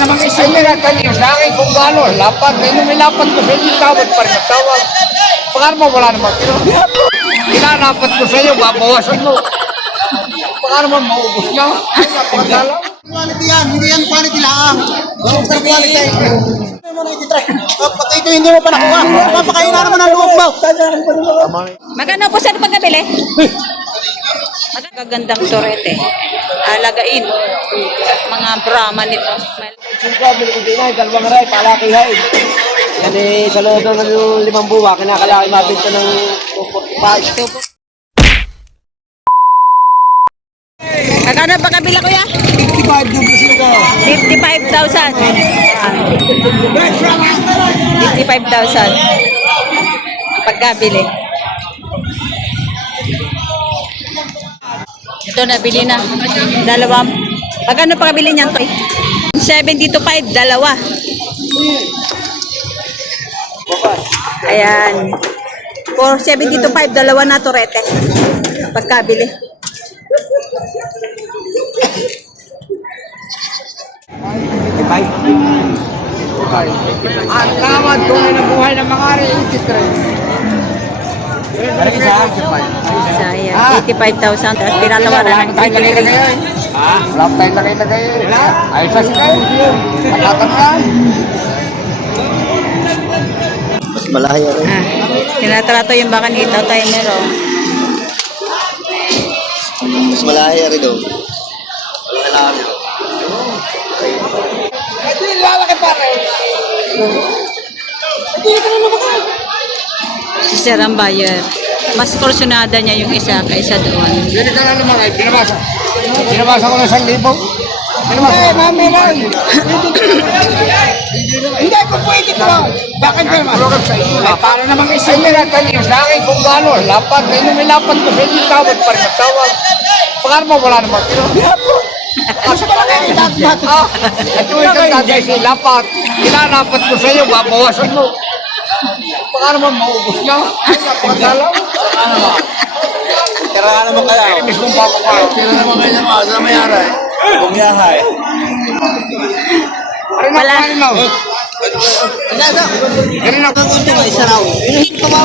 namang isa. Ay, nagtatanong sa akin kung gaano. Lapat. Eh, nung nilapat ko sa inyo, tawad pa rin ang tawad. Pangar mo, wala namang tiro. Kinarapat ko sa iyo, babawasan mo. Pangar mo, maubos na. Napakasala. Quality yan, hindi yan quality lang. Quality. Mo na ititry. Kapag ito hindi mo pa nakuha, papakain na naman ang loob mo. Magkano po sir pagkabili? Magagandang torete. Alagain. Mga Brahman nito. Sungka, bili ko din ay, dalawang ray, palakihay. Yan eh, sa loob ng limang buwa, kinakalaki mabinta ng 245. Magkano pagkabila kuya? 55 doon kasi ko. 55,000. Ah. 55,000. Pagkabili. Ito na. Dalawang. Magkano pagkabili niyan to? 70 to 5, dalawa. Ayan. For 70 to 5, dalawa na torete. Pagkabili. Ang laman, tunay na buhay ng mga ari, 83. Isa? Isa, ayan. 85,000. Tapos pinatawaran ng Tayo na kayo ngayon. Ha? Wala pa tayo na kayo ngayon. Ayos sa sikay. Matatangan. Mas malaya rin. Ah, tinatrato yung baka ni Tatay Nero. Mas malaya rin daw. Alam mo. Ito yung lalaki pare. Si Sir ang buyer. Mas kursunada niya yung isa kaysa doon. Ka na naman ay binabasa. Binabasa ko ng isang libo. Binabasa. Eh, mami lang. Hindi ko pwede ko. Bakit ka naman? Ay, para namang isa. Ay, nagtatanong sa akin kung gaano. Lapat. Eh, nung nilapat ko sa inyo, tawad pa rin ang tawad. Pangar mo, wala namang tiro. Mas talaga yung dapat. Ah, ito yung tatay si Lapat. Kinarapat ko sa iyo, babawasan mo. Pangar mo, maubos na. Ay, napakasala. Ano ba? Tara ka naman kaya. Ay, mismong papakaw. Tira naman kayo naman sa mayara eh. Bumiyahay. Arin Wala. ako, arin ako. Wala na. Arin ako. Ang unto ko isa raw. Inuhin ka ba?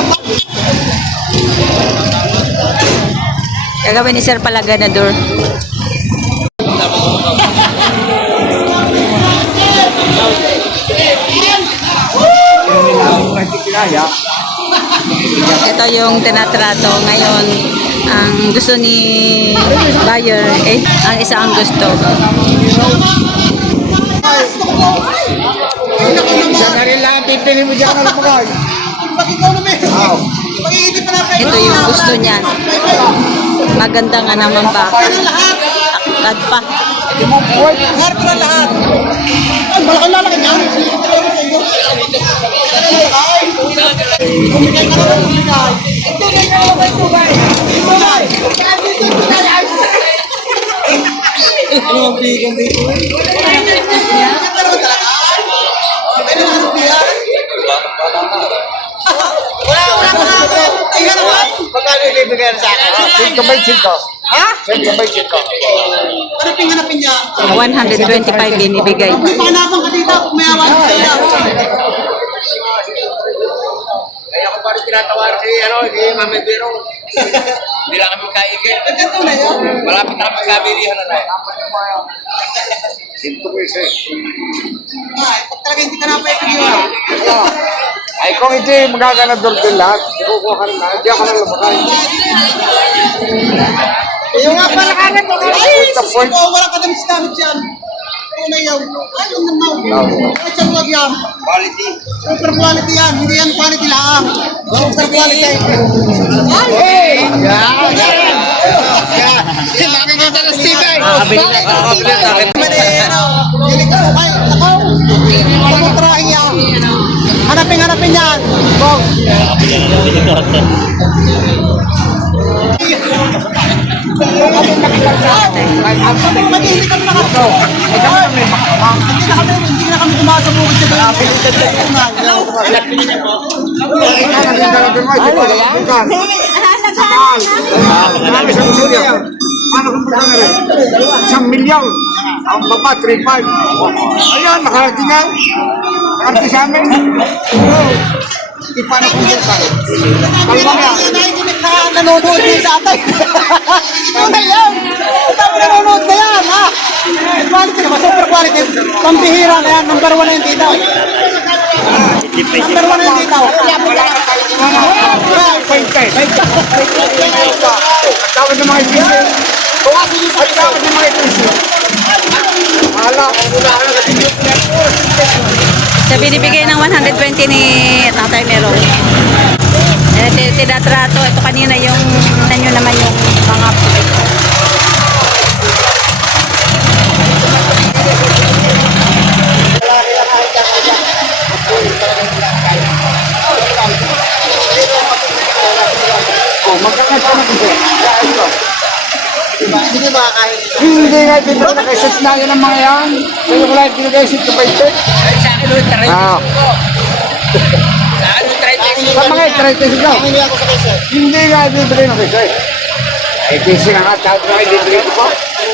Gagawin ni Sir pala ganador. Ito yung tinatrato ngayon. Ang gusto ni buyer, eh, ang isa ang gusto. Isa na rin lang ang pipili mo dyan. Ano. Ito yung gusto niya. Maganda nga naman ba? lahat. Takad pa. Lahat. Ay, malaki lalaki niyan. Ano ang bigan dito? Wala, wala ka na. Ay, naman. Magkano ibibigay sa akin? By cinco. Ha? Hanapin, hanapin niya. 125 binibigay. May panapang ka dito. May awan ka sa'yo. Kaya ako pa rin tinatawar si, ano, Mami Biro. Hindi lang kami kaigil. Ganito na yun. Malapit na kami kabilihan na tayo. Ay, pag talaga hindi ka napaikigilan. Ay, kung hindi magaganador din lahat, kukuha ka na. Hindi ako nang labakay. Yung nga pala kanan mo. Ay, Wait, the point. sus ko, walang kadamis gamit yan. Una yaw. Ay, yung nanaw. Ay, siyang wag yan. Quality. Super quality yan. Hindi yan quality lang. Super quality. Ay, Hey! Yeah! Yeah! Nakikita na Steve eh! Nakabili na. Nakabili na. Manero. Hilig ka mo. Ay. Pagkutrahin yan. Hanapin, hanapin yan. Ay, na na yan? Isang milyon. Ang baba, 3.5. Ayan, nakarating na. Nakarating sa amin. Oo. Di paano kung punta. Kalma nga. nanonood din sa atay. Ano yan? Ikaw nanonood na yan, ha? Quality naman, super quality. Pambihira na yan, number one na yung titaw. Number one na yung titaw. Wala na tayo. Wala. Point tayo. Ang tawag ng mga ibigay. Ang tawag ng mga ibigay. Hala, wala ka Sa binibigay ng 120 ni Tatay Meron. Eh, ti- tinatrato. Ito kanina yung, nanyo naman yung mga Oh, Kahit Hindi nga ibibigay na set na yan ang mga yan. Kaya wala yung binigay set ka ba ito? Ah. Sa mga i-try daw. hindi ako sa kaysa? Hindi nga ibibigay na set. Eh, kasi nga nga, tawag na ibibigay ko pa.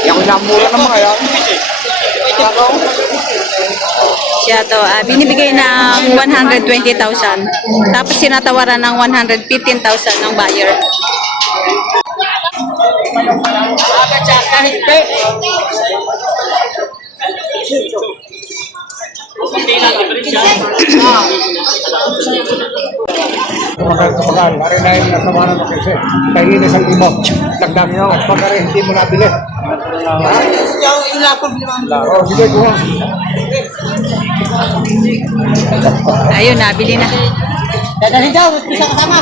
Yan ko namura ng mga yan. Ako, siya to. ah, binibigay ng 120,000. Tapos sinatawaran ng 115,000 ng buyer. Tumagal, tumagal. Pare na yung natawaran mo kasi. Na sa limo. Dagdag nyo. At pag rin, hindi mo nabili. Yung ila problema mo. Oh, sige, kuha. Ayun, nabili na. Dadalhin daw, isa kasama.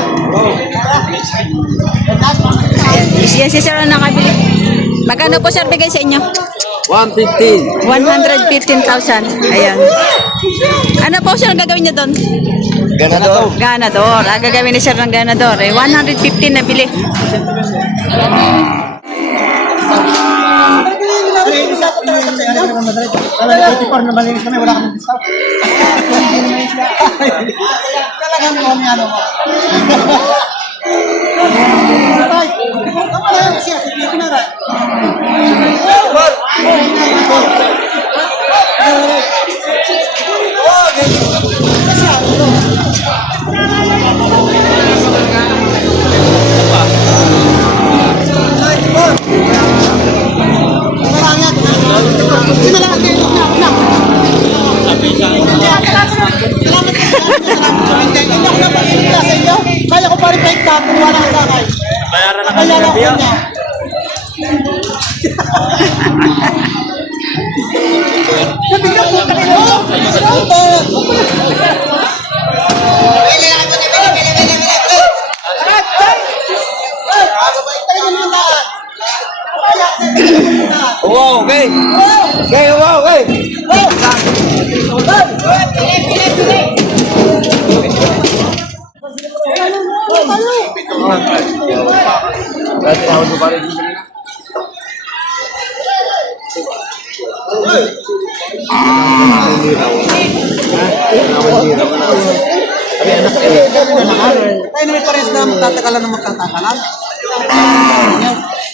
Yan si Sir ang nakabili. Magkano po Sir bigay sa inyo? 115. 115,000. Ayan. Ano po Sir ang gagawin niyo doon? Ganador. Ganador. Ang gagawin ni Sir ng ganador. Eh, 115 na bili. Na malinis kami, wala kami discount. Talagang mo kami ano mo. Ay, wala yan siya, sige ko na rin. Nabigyan po kami mo. Wow, okay. Okay, wow, okay. Tayo naman pares na magtatagalan ng magtatagalan.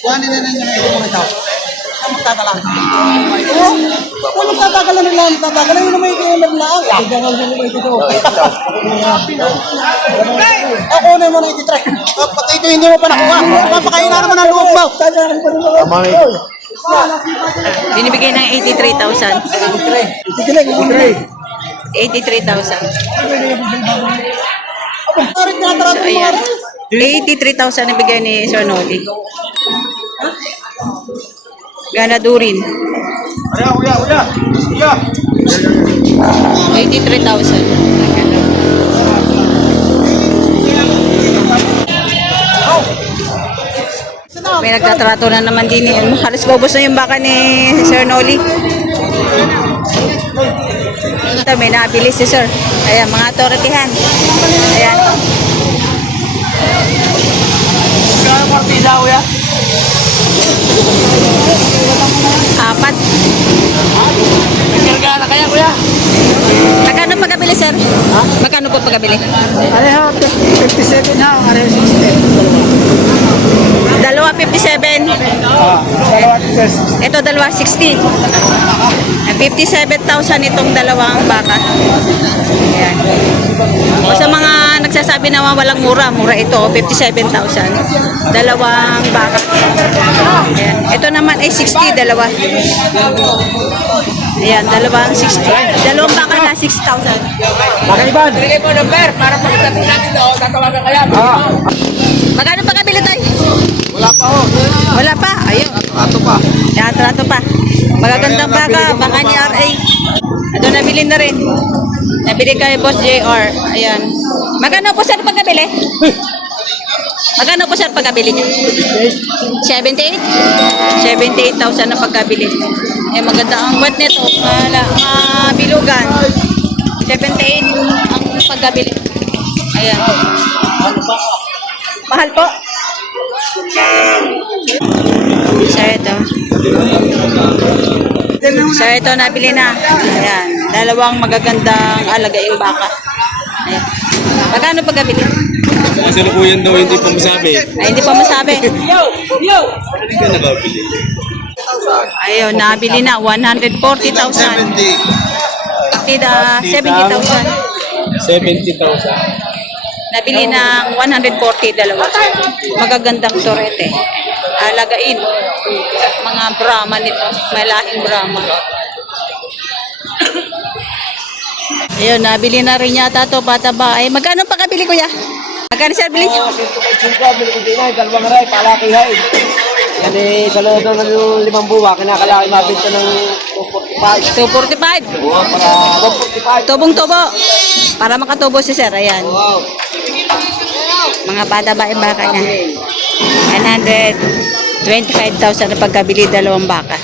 Kuhanin na ninyo ng mga tao. Na magtatagal. Oo. Kung magtatagalan nila, magtatagalan yun naman yung lang. Gagal din naman ito. Ako na mo na ititry. Pag ito hindi mo pa nakuha, papakain na naman ang loob mo. Binibigay ng 83,000. Sige lang, ititry. 83,000. Parang tinatrato So, ayan. nga. 83,000 na bigay ni Sir Noli. Ganadurin. Kuya, kuya, kuya. Kuya. 83,000. May nagtatrato na naman din eh. Halos bobos na yung baka ni Sir Noli. Ito, may nabili si Sir. Ayan, mga authorityhan. Ayan. Apat. Kaya kaya kuya. Magkano pagkabili, sir? Magkano po pagkabili? Areho, 57 na, areho 60. Dalawa 57. Ah, dalawa tis. Ito dalawa 60. 57,000 itong dalawang baka. Ayan. O sa mga nagsasabi na walang mura, mura ito, 57,000. Dalawang baka. Ayan. Ito naman ay 60, dalawa. Ayan, dalawang 60. Dalawang baka na 6,000. Makaiban. Bigay mo number para pagsabi natin ito, tatawagan kaya. Ah, Magkano pa kabili tayo? Wala pa ho. Wala pa. Ayun. Ato pa. Yan, trato pa. Magagandang baka, baka ni RA. Ito, nabili na rin. Nabili kay Boss JR. Ayan. Magkano po sir pagkabili? Magkano po sir pagkabili niya? 78? 78,000 na pagkabili. Eh, maganda ang wet nito. Mala, mabilugan. 78 ang pagkabili. Ayan. Mahal po. So, ito. So, ito, nabili na. Ayan. Dalawang magagandang alagaing baka. Ayan. Magkano pagkabili? Kasalukuyan daw hindi pa masabi. Ay, hindi pa masabi. Hindi ka nakabili. Ayun, nabili na. 140,000. Tida, 70,000. 70,000. Nabili ng 140 dalawa. Magagandang torete. Alagain. Mga Brahma nito. Malahing Brahma. Ayun, nabili na rin yata to pataba. Ay, magkano pa kabili kuya? Magkano sir bili? Ah, 125, bili ko din ay, dalawang aray, palakihay. Yan eh, sa loob ng limang buwa, kinakalaki mabenta ng 245. 245. Oo, para 145. Tubong-tubo. Para makatubo si sir. Ayan. Wow. Mga pataba yung baka niya. 125,000 na pagkabili dalawang baka.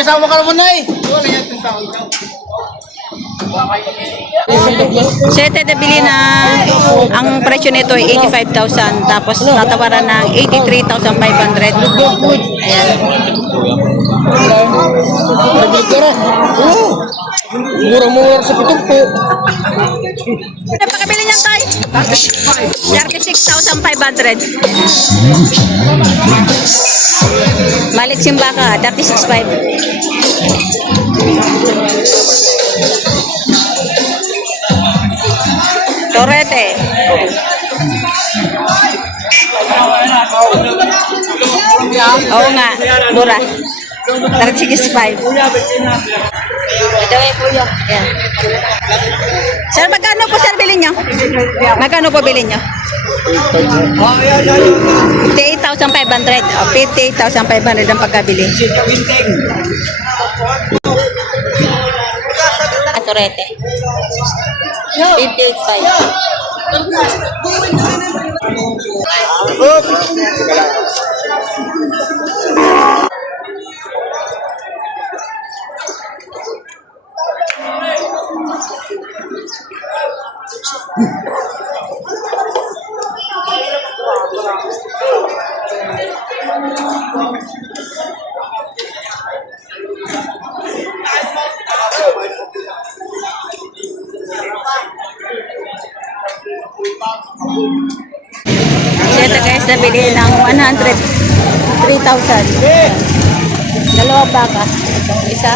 Kasama ka naman na eh. Wala yan itong tao. So ito nabili na ang presyo nito ay 85,000 tapos natawaran ng 83,500. Ayan. Mura-mura sa pitong po. Ano pa kabili niyan tayo? 36,500. Malit yung baka, 36,500. Torete. Oo nga, mura. 36,500. Ito eh, kuya. Yan. Sir, magkano po sir bilhin nyo? Magkano po bilhin nyo? 58,500. O, 58,500 ang pagkabili. Atorete. 58,500. So nabili ng 103,000. Dalawang baka. Isa.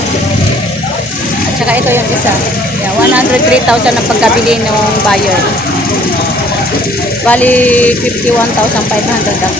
At saka ito yung isa. Yeah, 103,000 ang pagkabili ng buyer. Bali, 51,500 lang.